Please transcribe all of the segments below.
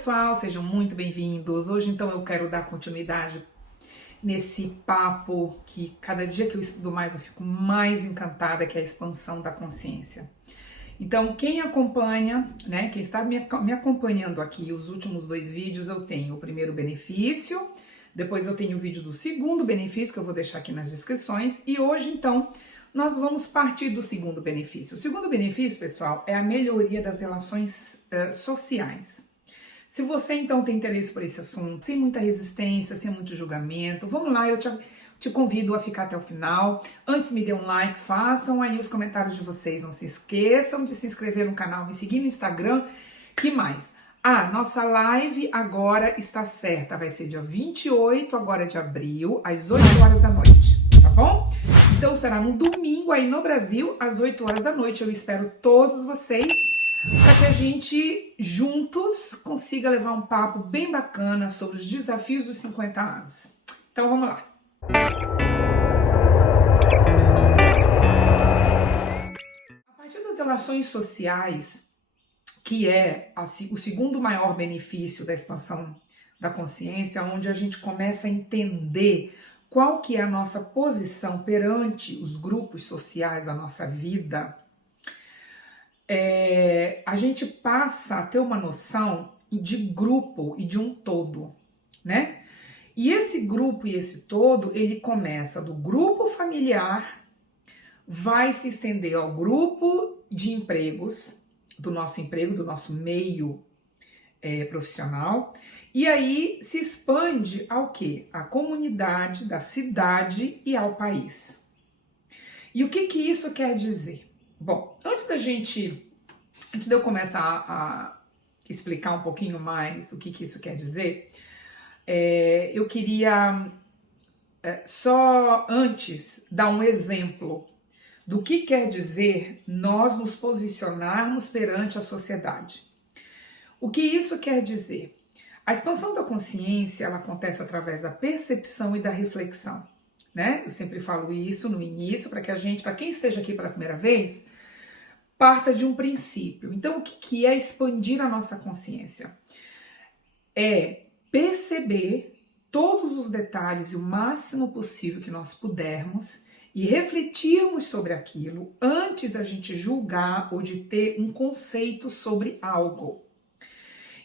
Pessoal, sejam muito bem-vindos. Hoje, então, eu quero dar continuidade nesse papo que cada dia que eu estudo mais, eu fico mais encantada, que é a expansão da consciência. Então, quem acompanha, né, quem está me acompanhando aqui, os últimos 2 vídeos, eu tenho o primeiro benefício, depois eu tenho o vídeo do segundo benefício, que eu vou deixar aqui nas descrições, e hoje, então, nós vamos partir do segundo benefício. O segundo benefício, pessoal, é a melhoria das relações sociais. Se você, então, tem interesse por esse assunto, sem muita resistência, sem muito julgamento, vamos lá, eu te convido a ficar até o final. Antes, me dê um like, façam aí os comentários de vocês. Não se esqueçam de se inscrever no canal, me seguir no Instagram. Que mais? Nossa live agora está certa. Vai ser dia 28 agora de abril, às 8 horas da noite, tá bom? Então, será no domingo aí no Brasil, às 8 horas da noite. Eu espero todos vocês, para que a gente juntos consiga levar um papo bem bacana sobre os desafios dos 50 anos. Então vamos lá. A partir das relações sociais, que é o segundo maior benefício da expansão da consciência, onde a gente começa a entender qual que é a nossa posição perante os grupos sociais, a nossa vida, a gente passa a ter uma noção de grupo e de um todo, né? E esse grupo e esse todo, ele começa do grupo familiar, vai se estender ao grupo de empregos, do nosso emprego, do nosso meio profissional, e aí se expande ao quê? À comunidade, da cidade e ao país. E o que isso quer dizer? Bom, antes de eu começar a explicar um pouquinho mais o que isso quer dizer, eu queria só antes dar um exemplo do que quer dizer nós nos posicionarmos perante a sociedade. O que isso quer dizer? A expansão da consciência, ela acontece através da percepção e da reflexão, né? Eu sempre falo isso no início, para quem esteja aqui pela primeira vez, parta de um princípio. Então, o que é expandir a nossa consciência? É perceber todos os detalhes e o máximo possível que nós pudermos e refletirmos sobre aquilo antes da gente julgar ou de ter um conceito sobre algo.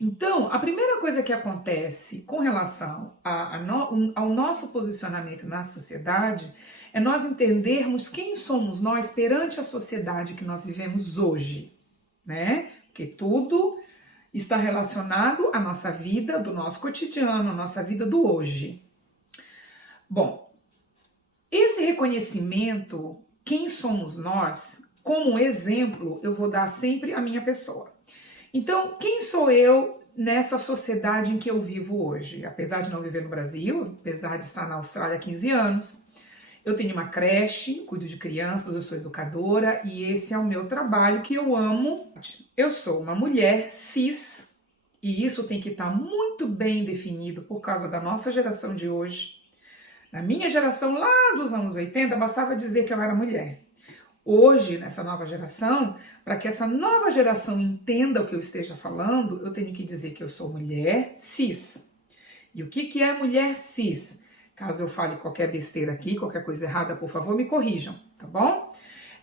Então, a primeira coisa que acontece com relação ao nosso posicionamento na sociedade é nós entendermos quem somos nós perante a sociedade que nós vivemos hoje, né? Porque tudo está relacionado à nossa vida, do nosso cotidiano, à nossa vida do hoje. Bom, esse reconhecimento, quem somos nós, como exemplo, eu vou dar sempre a minha pessoa. Então, quem sou eu nessa sociedade em que eu vivo hoje? Apesar de não viver no Brasil, apesar de estar na Austrália há 15 anos, eu tenho uma creche, cuido de crianças, eu sou educadora e esse é o meu trabalho que eu amo. Eu sou uma mulher cis e isso tem que estar muito bem definido por causa da nossa geração de hoje. Na minha geração, lá dos anos 80, bastava dizer que eu era mulher. Hoje, nessa nova geração, para que essa nova geração entenda o que eu esteja falando, eu tenho que dizer que eu sou mulher cis. E o que é mulher cis? Caso eu fale qualquer besteira aqui, qualquer coisa errada, por favor, me corrijam, tá bom?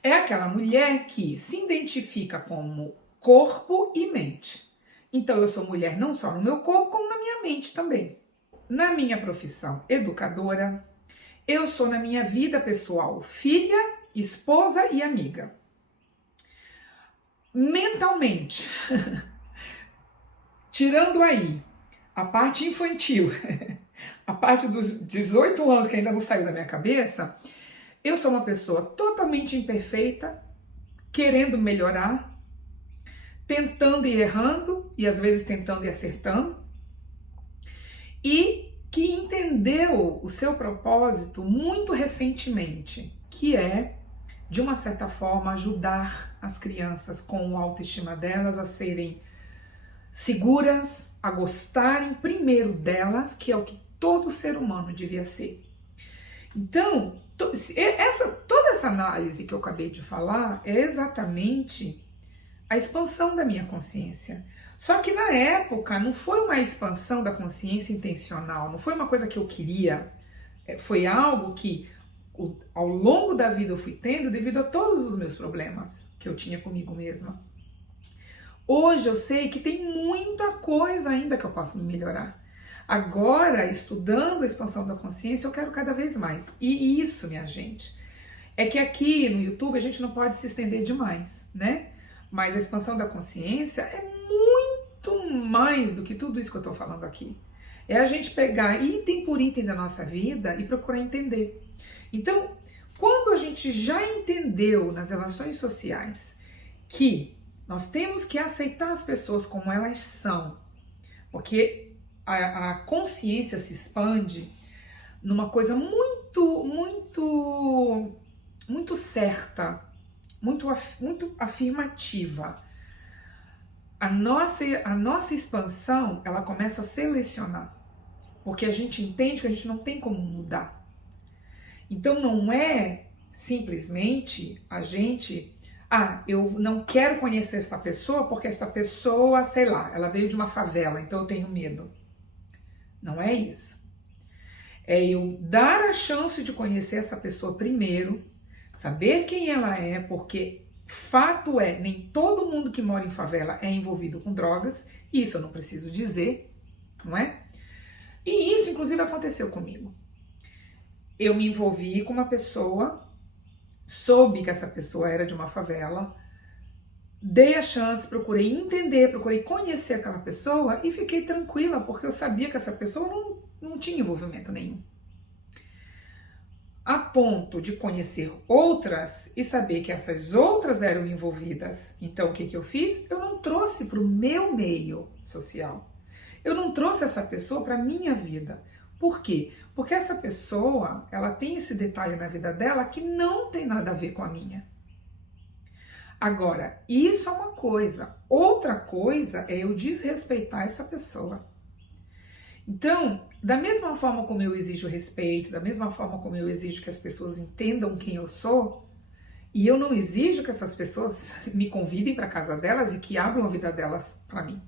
É aquela mulher que se identifica como corpo e mente. Então, eu sou mulher não só no meu corpo, como na minha mente também. Na minha profissão educadora, eu sou na minha vida pessoal filha, esposa e amiga. Mentalmente, tirando aí a parte infantil, a parte dos 18 anos que ainda não saiu da minha cabeça, eu sou uma pessoa totalmente imperfeita, querendo melhorar, tentando e errando, e às vezes tentando e acertando, e que entendeu o seu propósito muito recentemente, que é, de uma certa forma, ajudar as crianças com a autoestima delas a serem seguras, a gostarem primeiro delas, que é o que todo ser humano devia ser. Então, toda essa análise que eu acabei de falar é exatamente a expansão da minha consciência. Só que na época não foi uma expansão da consciência intencional, não foi uma coisa que eu queria, foi algo que ao longo da vida eu fui tendo devido a todos os meus problemas que eu tinha comigo mesma. Hoje eu sei que tem muita coisa ainda que eu posso melhorar. Agora, estudando a expansão da consciência, eu quero cada vez mais. E isso, minha gente, é que aqui no YouTube a gente não pode se estender demais, né? Mas a expansão da consciência é muito mais do que tudo isso que eu tô falando aqui. É a gente pegar item por item da nossa vida e procurar entender. Então, quando a gente já entendeu nas relações sociais que nós temos que aceitar as pessoas como elas são, porque a consciência se expande numa coisa muito certa, muito afirmativa. A nossa expansão, ela começa a selecionar, porque a gente entende que a gente não tem como mudar. Então não é simplesmente a gente, eu não quero conhecer essa pessoa porque essa pessoa, sei lá, ela veio de uma favela, então eu tenho medo. Não é isso. É eu dar a chance de conhecer essa pessoa primeiro, saber quem ela é, porque fato é, nem todo mundo que mora em favela é envolvido com drogas, isso eu não preciso dizer, não é? E isso, inclusive, aconteceu comigo. Eu me envolvi com uma pessoa, soube que essa pessoa era de uma favela, dei a chance, procurei entender, procurei conhecer aquela pessoa e fiquei tranquila, porque eu sabia que essa pessoa não tinha envolvimento nenhum. A ponto de conhecer outras e saber que essas outras eram envolvidas. Então, o que eu fiz? Eu não trouxe para o meu meio social. Eu não trouxe essa pessoa para a minha vida. Por quê? Porque essa pessoa, ela tem esse detalhe na vida dela que não tem nada a ver com a minha. Agora, isso é uma coisa. Outra coisa é eu desrespeitar essa pessoa. Então, da mesma forma como eu exijo respeito, da mesma forma como eu exijo que as pessoas entendam quem eu sou, e eu não exijo que essas pessoas me convidem para a casa delas e que abram a vida delas para mim.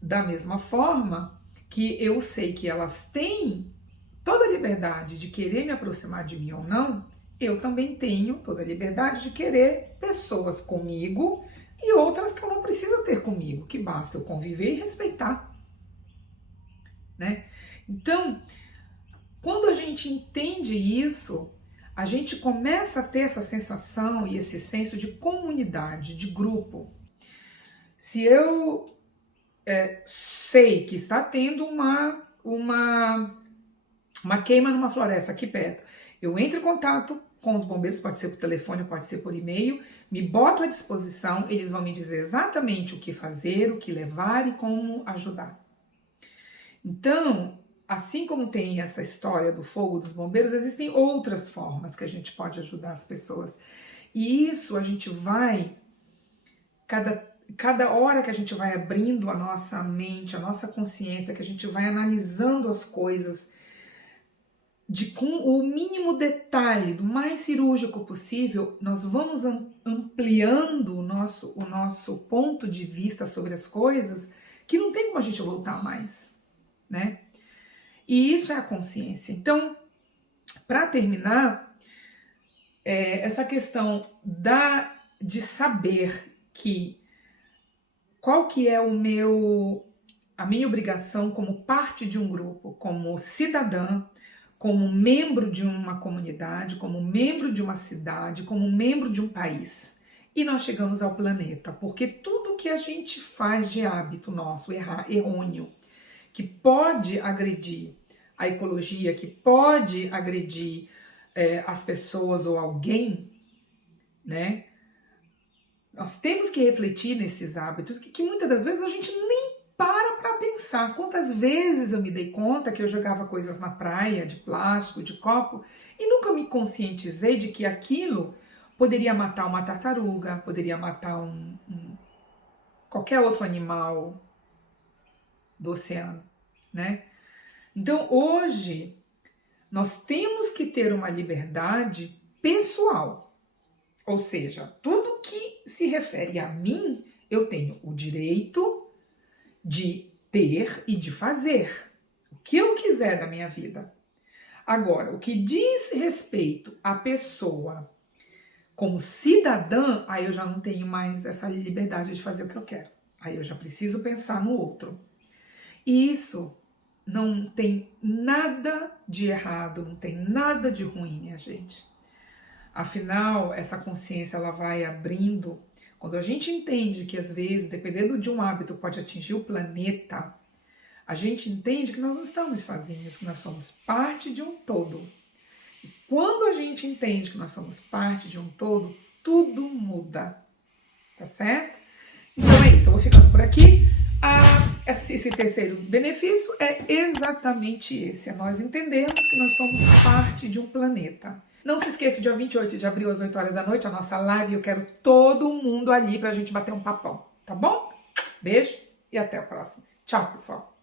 Da mesma forma que eu sei que elas têm toda a liberdade de querer me aproximar de mim ou não, eu também tenho toda a liberdade de querer pessoas comigo e outras que eu não preciso ter comigo, que basta eu conviver e respeitar. Né? Então, quando a gente entende isso, a gente começa a ter essa sensação e esse senso de comunidade, de grupo. Se eu sei que está tendo uma queima numa floresta aqui perto, eu entro em contato com os bombeiros, pode ser por telefone, pode ser por e-mail, me boto à disposição, eles vão me dizer exatamente o que fazer, o que levar e como ajudar. Então, assim como tem essa história do fogo dos bombeiros, existem outras formas que a gente pode ajudar as pessoas. E isso a gente vai, cada hora que a gente vai abrindo a nossa mente, a nossa consciência, que a gente vai analisando as coisas com o mínimo detalhe, do mais cirúrgico possível, nós vamos ampliando o nosso ponto de vista sobre as coisas, que não tem como a gente voltar mais. Né? E isso é a consciência. Então, para terminar, essa questão de saber que qual que é a minha obrigação como parte de um grupo, como cidadã, como membro de uma comunidade, como membro de uma cidade, como membro de um país. E nós chegamos ao planeta, porque tudo que a gente faz de hábito nosso, errôneo, que pode agredir a ecologia, que pode agredir as pessoas ou alguém, né? Nós temos que refletir nesses hábitos, que muitas das vezes a gente nem para pensar. Quantas vezes eu me dei conta que eu jogava coisas na praia, de plástico, de copo, e nunca me conscientizei de que aquilo poderia matar uma tartaruga, poderia matar qualquer outro animal do oceano, né? Então, hoje, nós temos que ter uma liberdade pessoal. Ou seja, tudo que se refere a mim, Eu tenho o direito de ter e de fazer o que eu quiser da minha vida. Agora, o que diz respeito à pessoa como cidadã, aí eu já não tenho mais essa liberdade de fazer o que eu quero. Aí eu já preciso pensar no outro. E isso não tem nada de errado, não tem nada de ruim, minha gente. Afinal, essa consciência ela vai abrindo. Quando a gente entende que às vezes, dependendo de um hábito, pode atingir o planeta, a gente entende que nós não estamos sozinhos, que nós somos parte de um todo. E quando a gente entende que nós somos parte de um todo, tudo muda. Tá certo? Então é isso, eu vou ficando por aqui. Esse terceiro benefício é exatamente esse, é nós entendermos que nós somos parte de um planeta. Não se esqueça, dia 28 de abril, às 8 horas da noite, a nossa live, eu quero todo mundo ali pra gente bater um papão, tá bom? Beijo e até a próxima. Tchau, pessoal!